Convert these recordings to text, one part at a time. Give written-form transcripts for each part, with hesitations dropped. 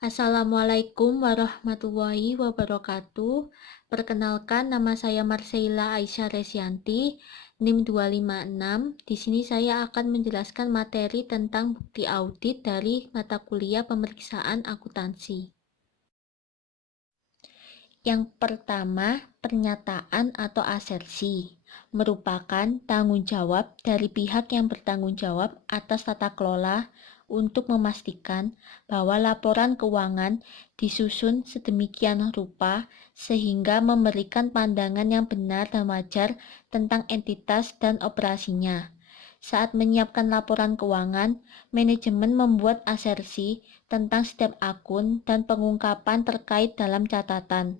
Assalamualaikum warahmatullahi wabarakatuh. Perkenalkan, nama saya Marseilla Aisyah Resyanti, NIM 256. Di sini saya akan menjelaskan materi tentang bukti audit dari mata kuliah pemeriksaan akuntansi. Yang pertama, pernyataan atau asersi merupakan tanggung jawab dari pihak yang bertanggung jawab atas tata kelola untuk memastikan bahwa laporan keuangan disusun sedemikian rupa sehingga memberikan pandangan yang benar dan wajar tentang entitas dan operasinya. Saat menyiapkan laporan keuangan, manajemen membuat asersi tentang setiap akun dan pengungkapan terkait dalam catatan.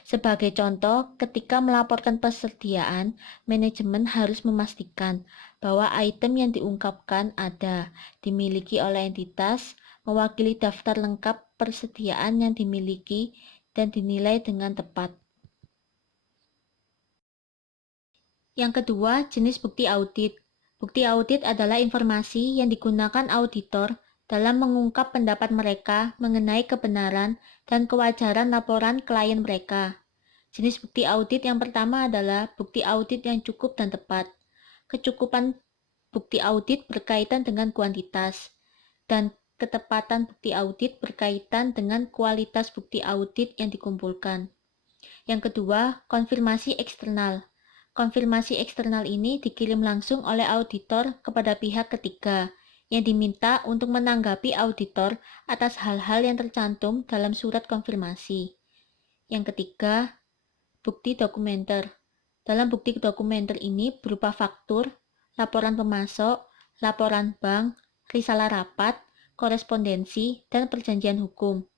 Sebagai contoh, ketika melaporkan persediaan, manajemen harus memastikan bahwa item yang diungkapkan ada, dimiliki oleh entitas, mewakili daftar lengkap persediaan yang dimiliki, dan dinilai dengan tepat. Yang kedua, jenis bukti audit. Bukti audit adalah informasi yang digunakan auditor dalam mengungkap pendapat mereka mengenai kebenaran dan kewajaran laporan klien mereka. Jenis bukti audit yang pertama adalah bukti audit yang cukup dan tepat. Kecukupan bukti audit berkaitan dengan kuantitas, dan ketepatan bukti audit berkaitan dengan kualitas bukti audit yang dikumpulkan. Yang kedua, konfirmasi eksternal. Konfirmasi eksternal ini dikirim langsung oleh auditor kepada pihak ketiga yang diminta untuk menanggapi auditor atas hal-hal yang tercantum dalam surat konfirmasi. Yang ketiga, bukti dokumenter. Dalam bukti dokumenter ini berupa faktur, laporan pemasok, laporan bank, risalah rapat, korespondensi, dan perjanjian hukum.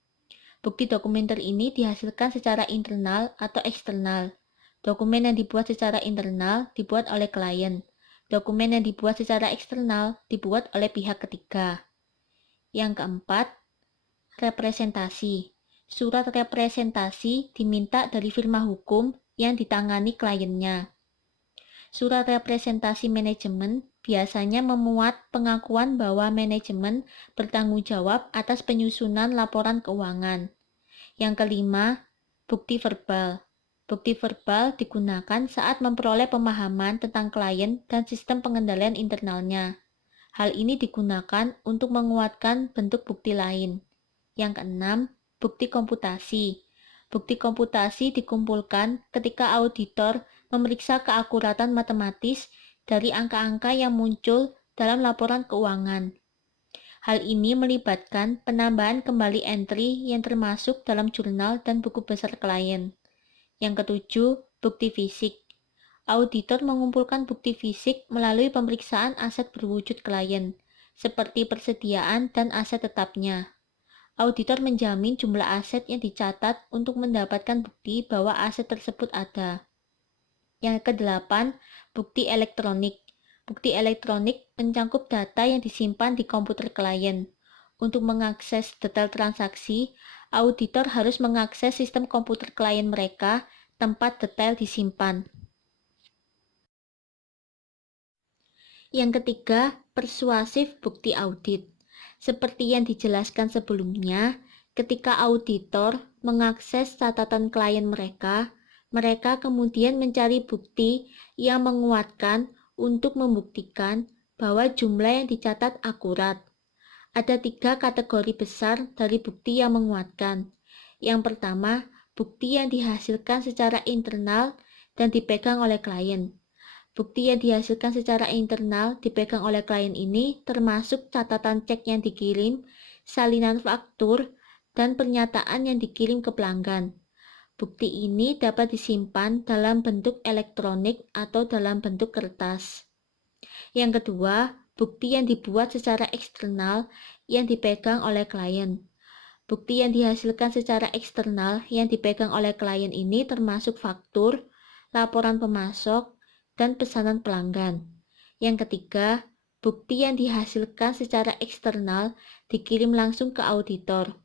Bukti dokumenter ini dihasilkan secara internal atau eksternal. Dokumen yang dibuat secara internal dibuat oleh klien. Dokumen yang dibuat secara eksternal dibuat oleh pihak ketiga. Yang keempat, representasi. Surat representasi diminta dari firma hukum yang ditangani kliennya. Surat representasi manajemen biasanya memuat pengakuan bahwa manajemen bertanggung jawab atas penyusunan laporan keuangan. Yang kelima, bukti verbal. Bukti verbal digunakan saat memperoleh pemahaman tentang klien dan sistem pengendalian internalnya. Hal ini digunakan untuk menguatkan bentuk bukti lain. Yang keenam, bukti komputasi. Bukti komputasi dikumpulkan ketika auditor memeriksa keakuratan matematis dari angka-angka yang muncul dalam laporan keuangan. Hal ini melibatkan penambahan kembali entry yang termasuk dalam jurnal dan buku besar klien. Yang ketujuh, bukti fisik. Auditor mengumpulkan bukti fisik melalui pemeriksaan aset berwujud klien, seperti persediaan dan aset tetapnya. Auditor menjamin jumlah aset yang dicatat untuk mendapatkan bukti bahwa aset tersebut ada. Yang kedelapan, bukti elektronik. Bukti elektronik mencangkup data yang disimpan di komputer klien. Untuk mengakses detail transaksi, auditor harus mengakses sistem komputer klien mereka tempat detail disimpan. Yang ketiga, persuasif bukti audit. Seperti yang dijelaskan sebelumnya, ketika auditor mengakses catatan klien mereka, mereka kemudian mencari bukti yang menguatkan untuk membuktikan bahwa jumlah yang dicatat akurat. Ada 3 kategori besar dari bukti yang menguatkan. Yang pertama, bukti yang dihasilkan secara internal dan dipegang oleh klien. Bukti yang dihasilkan secara internal dipegang oleh klien ini termasuk catatan cek yang dikirim, salinan faktur, dan pernyataan yang dikirim ke pelanggan. Bukti ini dapat disimpan dalam bentuk elektronik atau dalam bentuk kertas. Yang kedua, bukti yang dibuat secara eksternal yang dipegang oleh klien. Bukti yang dihasilkan secara eksternal yang dipegang oleh klien ini termasuk faktur, laporan pemasok, dan pesanan pelanggan. Yang ketiga, bukti yang dihasilkan secara eksternal dikirim langsung ke auditor.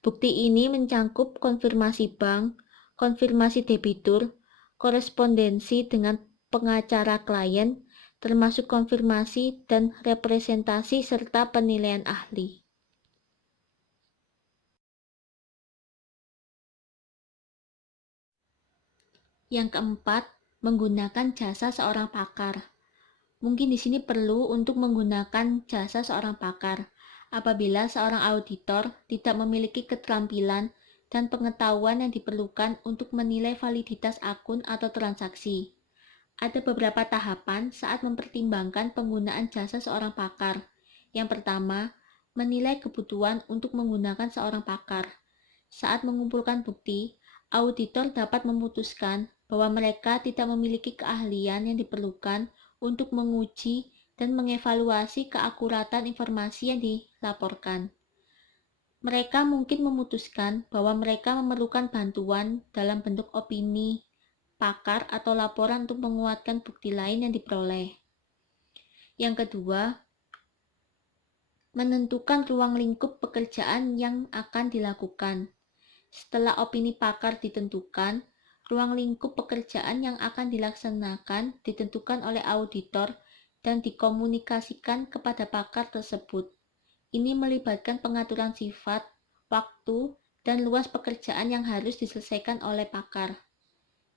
Bukti ini mencangkup konfirmasi bank, konfirmasi debitur, korespondensi dengan pengacara klien, termasuk konfirmasi dan representasi serta penilaian ahli. Yang keempat, menggunakan jasa seorang pakar. Mungkin di sini perlu untuk menggunakan jasa seorang pakar apabila seorang auditor tidak memiliki keterampilan dan pengetahuan yang diperlukan untuk menilai validitas akun atau transaksi. Ada beberapa tahapan saat mempertimbangkan penggunaan jasa seorang pakar. Yang pertama, menilai kebutuhan untuk menggunakan seorang pakar. Saat mengumpulkan bukti, auditor dapat memutuskan bahwa mereka tidak memiliki keahlian yang diperlukan untuk menguji dan mengevaluasi keakuratan informasi yang dilaporkan. Mereka mungkin memutuskan bahwa mereka memerlukan bantuan dalam bentuk opini, pakar, atau laporan untuk menguatkan bukti lain yang diperoleh. Yang kedua, menentukan ruang lingkup pekerjaan yang akan dilakukan. Setelah opini pakar ditentukan, ruang lingkup pekerjaan yang akan dilaksanakan ditentukan oleh auditor dan dikomunikasikan kepada pakar tersebut. Ini melibatkan pengaturan sifat, waktu, dan luas pekerjaan yang harus diselesaikan oleh pakar.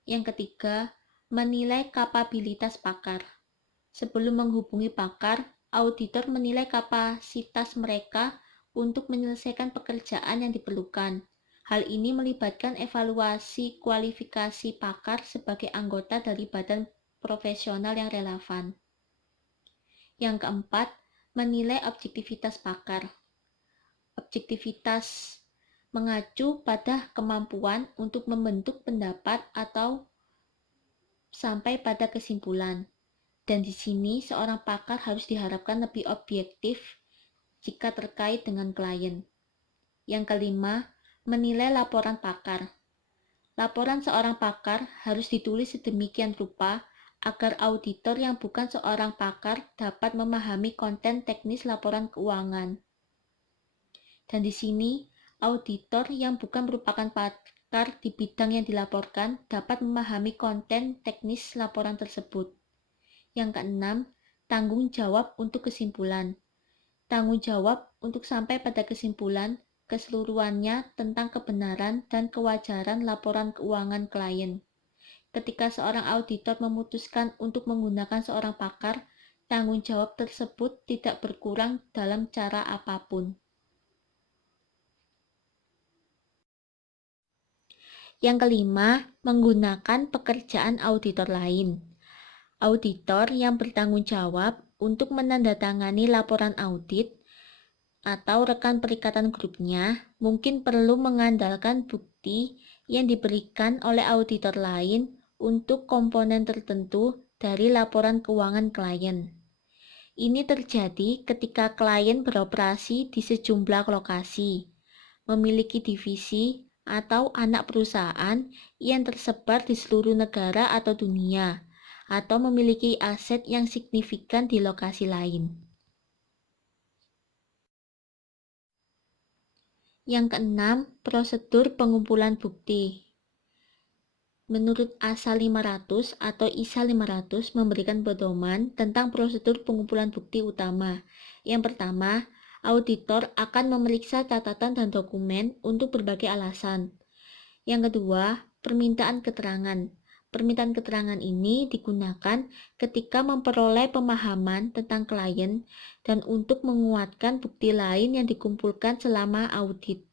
Yang ketiga, menilai kapabilitas pakar. Sebelum menghubungi pakar, auditor menilai kapasitas mereka untuk menyelesaikan pekerjaan yang diperlukan. Hal ini melibatkan evaluasi kualifikasi pakar sebagai anggota dari badan profesional yang relevan. Yang keempat, menilai objektivitas pakar. Objektivitas mengacu pada kemampuan untuk membentuk pendapat atau sampai pada kesimpulan. Dan di sini seorang pakar harus diharapkan lebih objektif jika terkait dengan klien. Yang kelima, menilai laporan pakar. Laporan seorang pakar harus ditulis sedemikian rupa agar auditor yang bukan seorang pakar dapat memahami konten teknis laporan keuangan. Dan di sini, auditor yang bukan merupakan pakar di bidang yang dilaporkan dapat memahami konten teknis laporan tersebut. Yang keenam, tanggung jawab untuk kesimpulan. Tanggung jawab untuk sampai pada kesimpulan keseluruhannya tentang kebenaran dan kewajaran laporan keuangan klien. Ketika seorang auditor memutuskan untuk menggunakan seorang pakar, tanggung jawab tersebut tidak berkurang dalam cara apapun. Yang kelima, menggunakan pekerjaan auditor lain. Auditor yang bertanggung jawab untuk menandatangani laporan audit atau rekan perikatan grupnya mungkin perlu mengandalkan bukti yang diberikan oleh auditor lain untuk komponen tertentu dari laporan keuangan klien. Ini terjadi ketika klien beroperasi di sejumlah lokasi, memiliki divisi atau anak perusahaan yang tersebar di seluruh negara atau dunia, atau memiliki aset yang signifikan di lokasi lain. Yang keenam, prosedur pengumpulan bukti. Menurut ASA 500 atau ISA 500 memberikan pedoman tentang prosedur pengumpulan bukti utama. Yang pertama, auditor akan memeriksa catatan dan dokumen untuk berbagai alasan. Yang kedua, permintaan keterangan. Permintaan keterangan ini digunakan ketika memperoleh pemahaman tentang klien dan untuk menguatkan bukti lain yang dikumpulkan selama audit.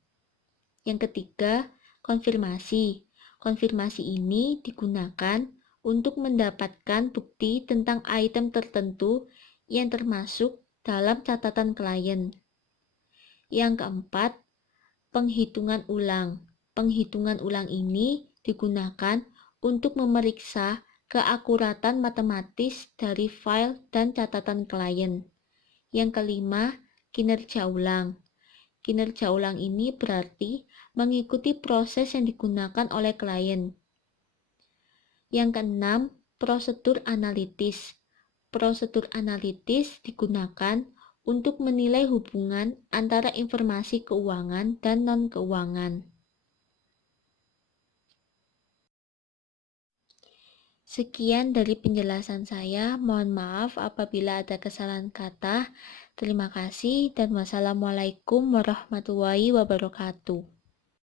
Yang ketiga, konfirmasi. Konfirmasi ini digunakan untuk mendapatkan bukti tentang item tertentu yang termasuk dalam catatan klien. Yang keempat, penghitungan ulang. Penghitungan ulang ini digunakan untuk memeriksa keakuratan matematis dari file dan catatan klien. Yang kelima, kinerja ulang. Kinerja ulang ini berarti mengikuti proses yang digunakan oleh klien. Yang keenam, prosedur analitis. Prosedur analitis digunakan untuk menilai hubungan antara informasi keuangan dan non-keuangan. Sekian dari penjelasan saya. Mohon maaf apabila ada kesalahan kata. Terima kasih dan wassalamualaikum warahmatullahi wabarakatuh.